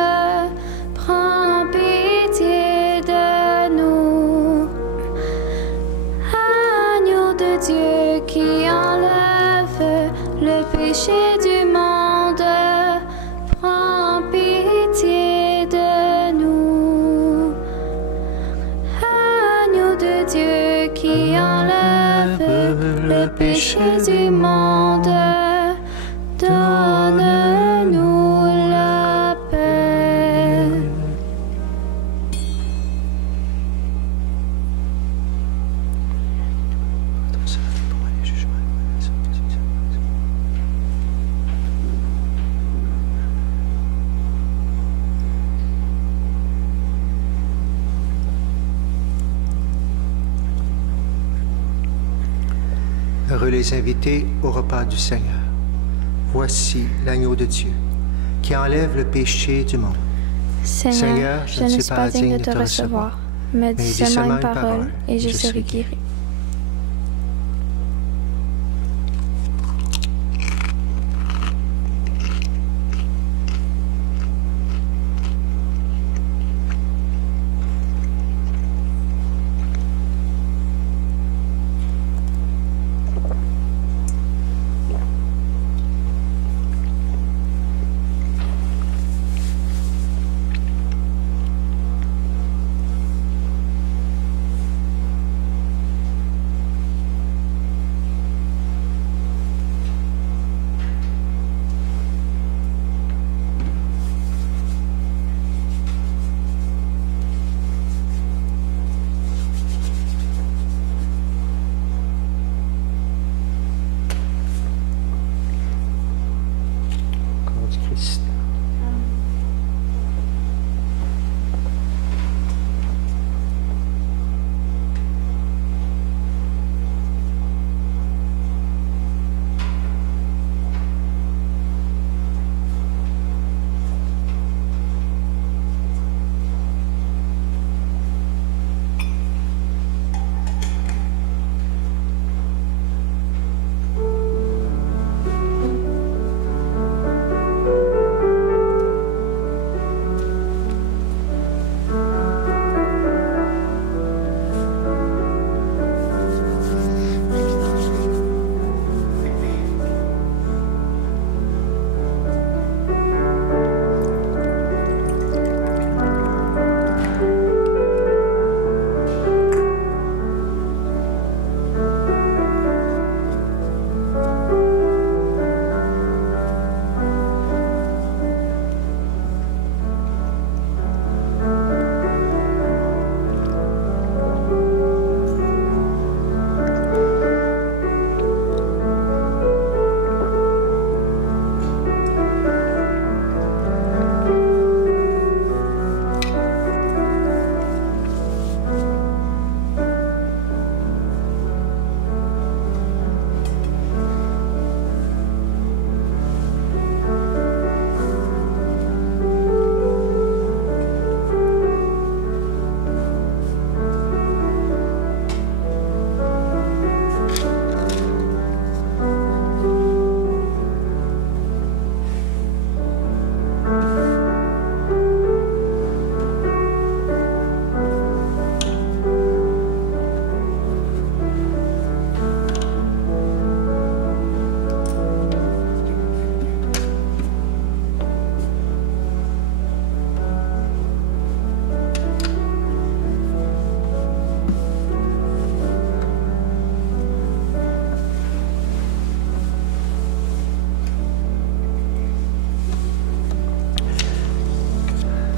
prends pitié de nous. Agneau de Dieu qui enlève le péché du monde, prends pitié de nous. Agneau de Dieu qui enlève le péché du monde, donne-nous la paix. Heureux les invités au repas du Seigneur. Voici l'agneau de Dieu qui enlève le péché du monde. Seigneur, je ne suis pas digne de te recevoir, mais dis seulement une parole et je serai guéri.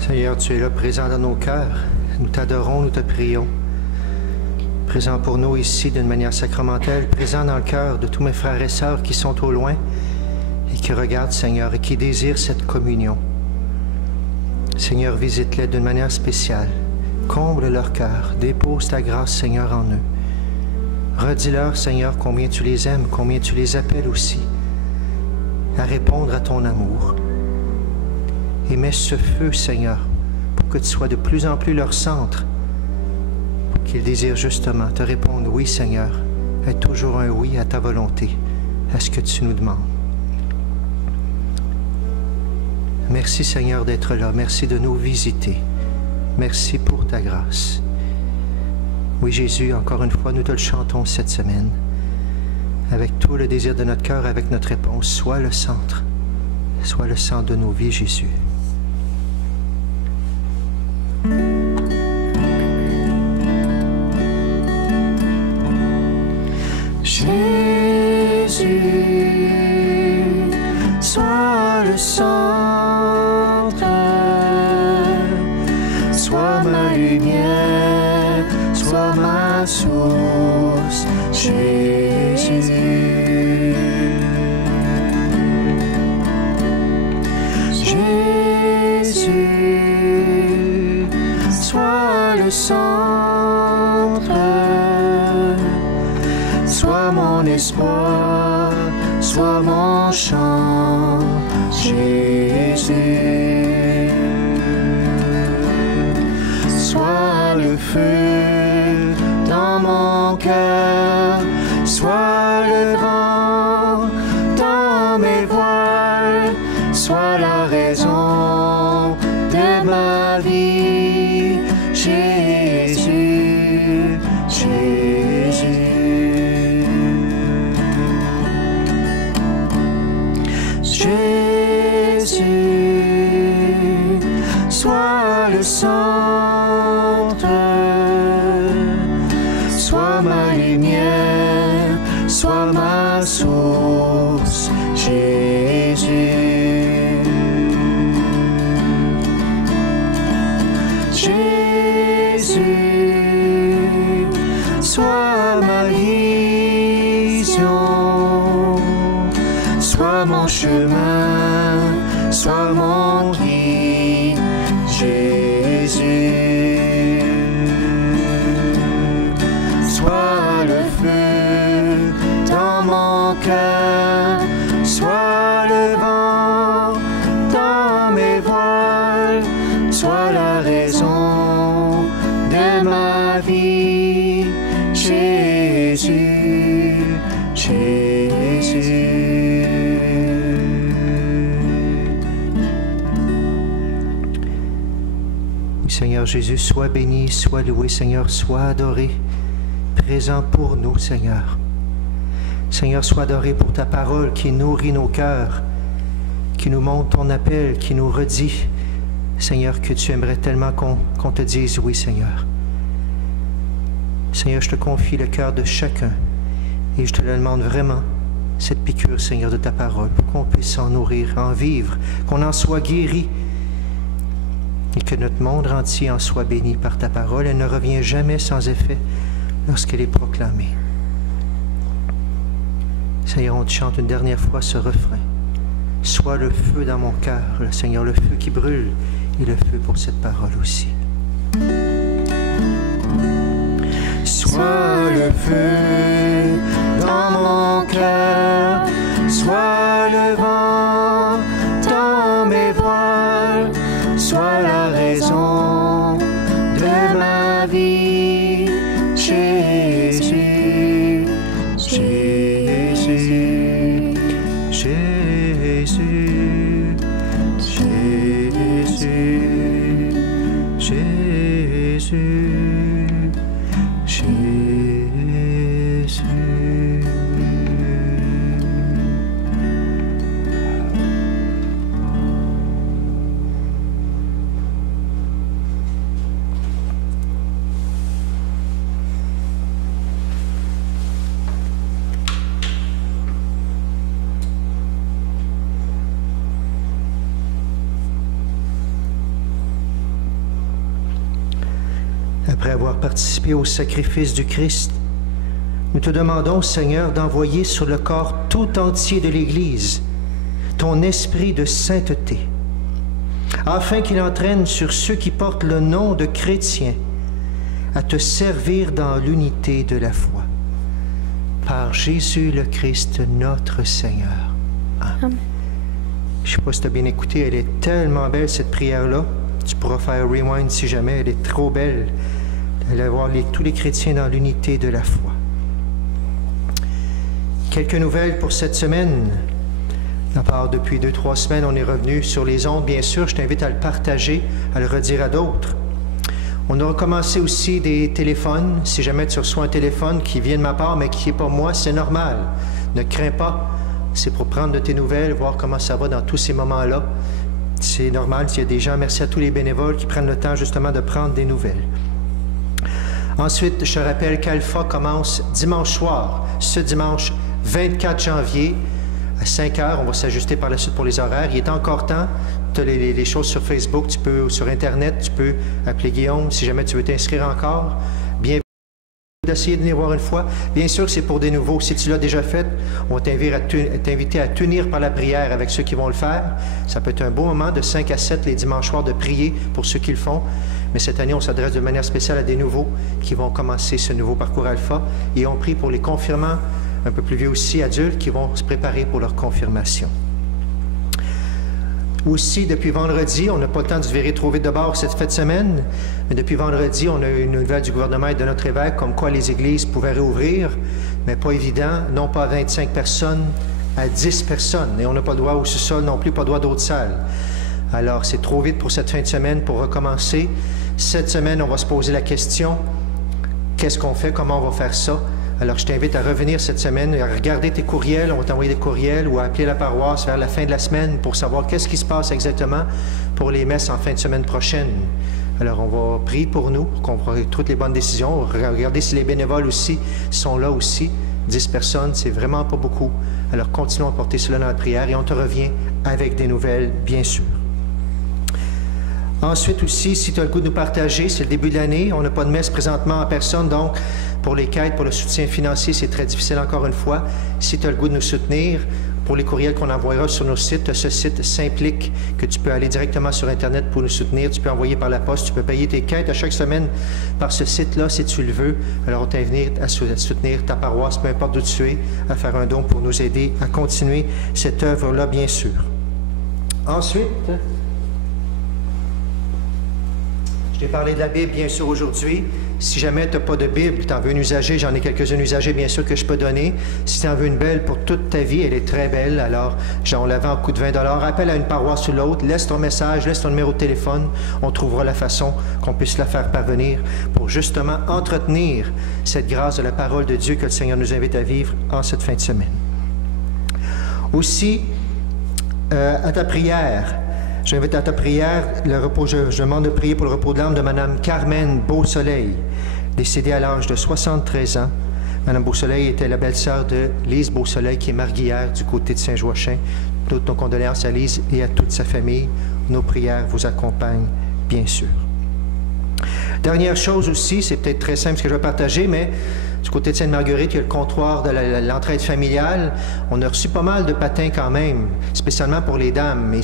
Seigneur, tu es là, présent dans nos cœurs. Nous t'adorons, nous te prions. Présent pour nous ici d'une manière sacramentelle, présent dans le cœur de tous mes frères et sœurs qui sont au loin et qui regardent, Seigneur, et qui désirent cette communion. Seigneur, visite-les d'une manière spéciale. Comble leur cœur. Dépose ta grâce, Seigneur, en eux. Redis-leur, Seigneur, combien tu les aimes, combien tu les appelles aussi à répondre à ton amour. Et mets ce feu, Seigneur, pour que tu sois de plus en plus leur centre, pour qu'ils désirent justement te répondre, oui, Seigneur, être toujours un oui à ta volonté, à ce que tu nous demandes. Merci, Seigneur, d'être là. Merci de nous visiter. Merci pour ta grâce. Oui, Jésus, encore une fois, nous te le chantons cette semaine. Avec tout le désir de notre cœur, avec notre réponse, sois le centre de nos vies, Jésus. Jésus, sois le centre, sois ma lumière, sois ma source, Jésus. Jésus, sois le centre, sois mon espoir, sois mon chant, Jésus. Sois le feu dans mon cœur, sois le vent dans mes voiles, sois la raison de ma vie, Jésus, Jésus. Jésus, sois le centre, sois ma lumière, sois ma source, Jésus. Jésus, sois ma vision, sois mon chemin, sois mon guide, Jésus. Sois le feu dans mon cœur, sois le vent dans mes voiles, sois la raison de ma vie, Jésus, Jésus. Seigneur Jésus, sois béni, sois loué, Seigneur, sois adoré, présent pour nous, Seigneur. Seigneur, sois adoré pour ta parole qui nourrit nos cœurs, qui nous montre ton appel, qui nous redit, Seigneur, que tu aimerais tellement qu'on te dise oui, Seigneur. Seigneur, je te confie le cœur de chacun et je te le demande vraiment, cette piqûre, Seigneur, de ta parole, pour qu'on puisse en nourrir, en vivre, qu'on en soit guéri, et que notre monde entier en soit béni par ta parole. Elle ne revient jamais sans effet lorsqu'elle est proclamée. Seigneur, on te chante une dernière fois ce refrain. Sois le feu dans mon cœur, le Seigneur, le feu qui brûle, et le feu pour cette parole aussi. Sois le feu dans mon cœur, sois le vent dans mes voiles, sois la raison de ma vie, Jésus, Jésus, Jésus, Jésus, Jésus, Jésus. Après avoir participé au sacrifice du Christ, nous te demandons, Seigneur, d'envoyer sur le corps tout entier de l'Église ton esprit de sainteté, afin qu'il entraîne sur ceux qui portent le nom de chrétiens à te servir dans l'unité de la foi. Par Jésus le Christ, notre Seigneur. Amen. Je ne sais pas si tu as bien écouté, elle est tellement belle cette prière-là. Tu pourras faire rewind si jamais, elle est trop belle. Elle va voir tous les chrétiens dans l'unité de la foi. Quelques nouvelles pour cette semaine. À part depuis 2-3 semaines, on est revenu sur les ondes, bien sûr. Je t'invite à le partager, à le redire à d'autres. On a recommencé aussi des téléphones. Si jamais tu reçois un téléphone qui vient de ma part, mais qui n'est pas moi, c'est normal. Ne crains pas. C'est pour prendre de tes nouvelles, voir comment ça va dans tous ces moments-là. C'est normal s'il y a des gens. Merci à tous les bénévoles qui prennent le temps justement de prendre des nouvelles. Ensuite, je te rappelle qu'Alpha commence dimanche soir, ce dimanche 24 janvier, à 5 heures. On va s'ajuster par la suite pour les horaires. Il est encore temps. Tu as les choses sur Facebook, tu peux, sur Internet, tu peux appeler Guillaume si jamais tu veux t'inscrire encore. Bienvenue d'essayer de venir voir une fois. Bien sûr que c'est pour des nouveaux. Si tu l'as déjà fait, on va t'inviter à t'unir par la prière avec ceux qui vont le faire. Ça peut être un beau moment de 5 à 7 les dimanches soirs de prier pour ceux qui le font. Mais cette année, on s'adresse de manière spéciale à des nouveaux qui vont commencer ce nouveau parcours Alpha. Et on prie pour les confirmants, un peu plus vieux aussi, adultes, qui vont se préparer pour leur confirmation. Aussi, depuis vendredi, on n'a pas le temps de se virer trop vite de bord cette fête de semaine, mais depuis vendredi, on a eu une nouvelle du gouvernement et de notre évêque, comme quoi les églises pouvaient réouvrir, mais pas évident, non pas à 25 personnes, à 10 personnes. Et on n'a pas le droit au sous-sol non plus, pas le droit d'autres salles. Alors, c'est trop vite pour cette fin de semaine pour recommencer. Cette semaine, on va se poser la question, qu'est-ce qu'on fait, comment on va faire ça? Alors, je t'invite à revenir cette semaine et à regarder tes courriels. On va t'envoyer des courriels ou à appeler la paroisse vers la fin de la semaine pour savoir qu'est-ce qui se passe exactement pour les messes en fin de semaine prochaine. Alors, on va prier pour nous, qu'on prenne toutes les bonnes décisions. Regardez si les bénévoles aussi sont là aussi. 10 personnes, c'est vraiment pas beaucoup. Alors, continuons à porter cela dans la prière et on te revient avec des nouvelles, bien sûr. Ensuite aussi, si tu as le goût de nous partager, c'est le début de l'année. On n'a pas de messe présentement en personne, donc pour les quêtes, pour le soutien financier, c'est très difficile encore une fois. Si tu as le goût de nous soutenir, pour les courriels qu'on envoiera sur nos sites, ce site s'implique que tu peux aller directement sur Internet pour nous soutenir. Tu peux envoyer par la poste, tu peux payer tes quêtes à chaque semaine par ce site-là si tu le veux. Alors on t'invite à soutenir ta paroisse, peu importe d'où tu es, à faire un don pour nous aider à continuer cette œuvre-là, bien sûr. Ensuite, je t'ai parlé de la Bible, bien sûr, aujourd'hui. Si jamais tu n'as pas de Bible, tu en veux une usagée, j'en ai quelques-unes usagées, bien sûr, que je peux donner. Si tu en veux une belle pour toute ta vie, elle est très belle, alors on la vend au coût de 20 $. Appelle à une paroisse ou l'autre, laisse ton message, laisse ton numéro de téléphone. On trouvera la façon qu'on puisse la faire parvenir pour justement entretenir cette grâce de la parole de Dieu que le Seigneur nous invite à vivre en cette fin de semaine. Aussi, à ta prière, j'invite à ta prière, je demande de prier pour le repos de l'âme de Mme Carmen Beausoleil, décédée à l'âge de 73 ans. Mme Beausoleil était la belle-sœur de Lise Beausoleil, qui est marguillière du côté de Saint-Joachim. Toutes nos condoléances à Lise et à toute sa famille. Nos prières vous accompagnent, bien sûr. Dernière chose aussi, c'est peut-être très simple ce que je vais partager, mais du côté de Sainte-Marguerite, il y a le comptoir de l'entraide familiale. On a reçu pas mal de patins quand même, spécialement pour les dames. Mais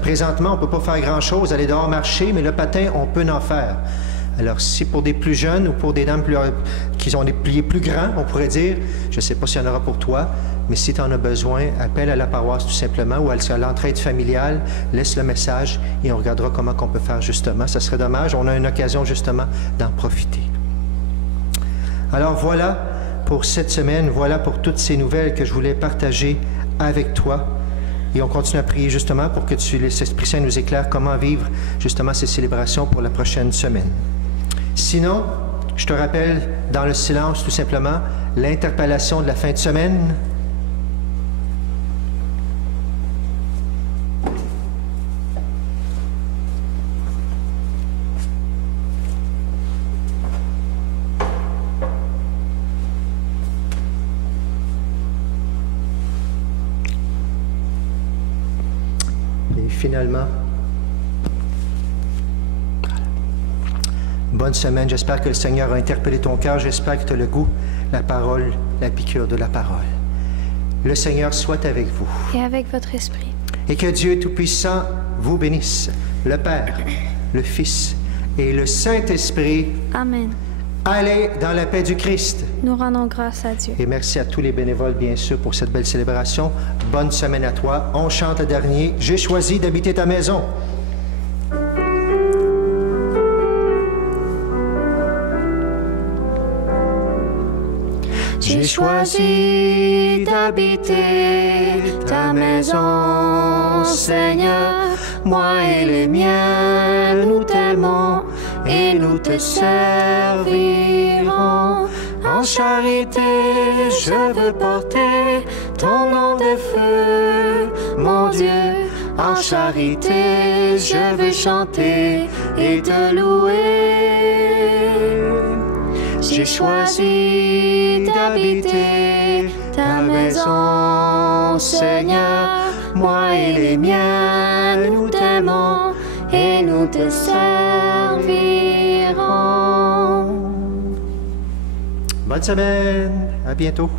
présentement, on ne peut pas faire grand-chose, aller dehors marcher, mais le patin, on peut en faire. Alors, si pour des plus jeunes ou pour des dames qui ont des pliés plus grands, on pourrait dire, je ne sais pas s'il y en aura pour toi, mais si tu en as besoin, appelle à la paroisse tout simplement ou à l'entraide familiale, laisse le message et on regardera comment on peut faire justement. Ça serait dommage, on a une occasion justement d'en profiter. Alors voilà pour cette semaine, voilà pour toutes ces nouvelles que je voulais partager avec toi. Et on continue à prier justement pour que l'Esprit Saint nous éclaire comment vivre justement ces célébrations pour la prochaine semaine. Sinon, je te rappelle dans le silence tout simplement l'interpellation de la fin de semaine. Bonne semaine. J'espère que le Seigneur a interpellé ton cœur. J'espère que tu as le goût, la parole, la piqûre de la parole. Le Seigneur soit avec vous. Et avec votre esprit. Et que Dieu Tout-Puissant vous bénisse, le Père, le Fils et le Saint-Esprit. Amen. Allez dans la paix du Christ. Nous rendons grâce à Dieu. Et merci à tous les bénévoles, bien sûr, pour cette belle célébration. Bonne semaine à toi. On chante le dernier. J'ai choisi d'habiter ta maison. J'ai choisi d'habiter ta maison, Seigneur. Moi et les miens, nous t'aimons et nous te servirons. En charité, je veux porter ton nom de feu, mon Dieu. En charité, je veux chanter et te louer. J'ai choisi d'habiter ta maison, Seigneur. Moi et les miens, nous t'aimons et nous te servirons. Bonne semaine. À bientôt.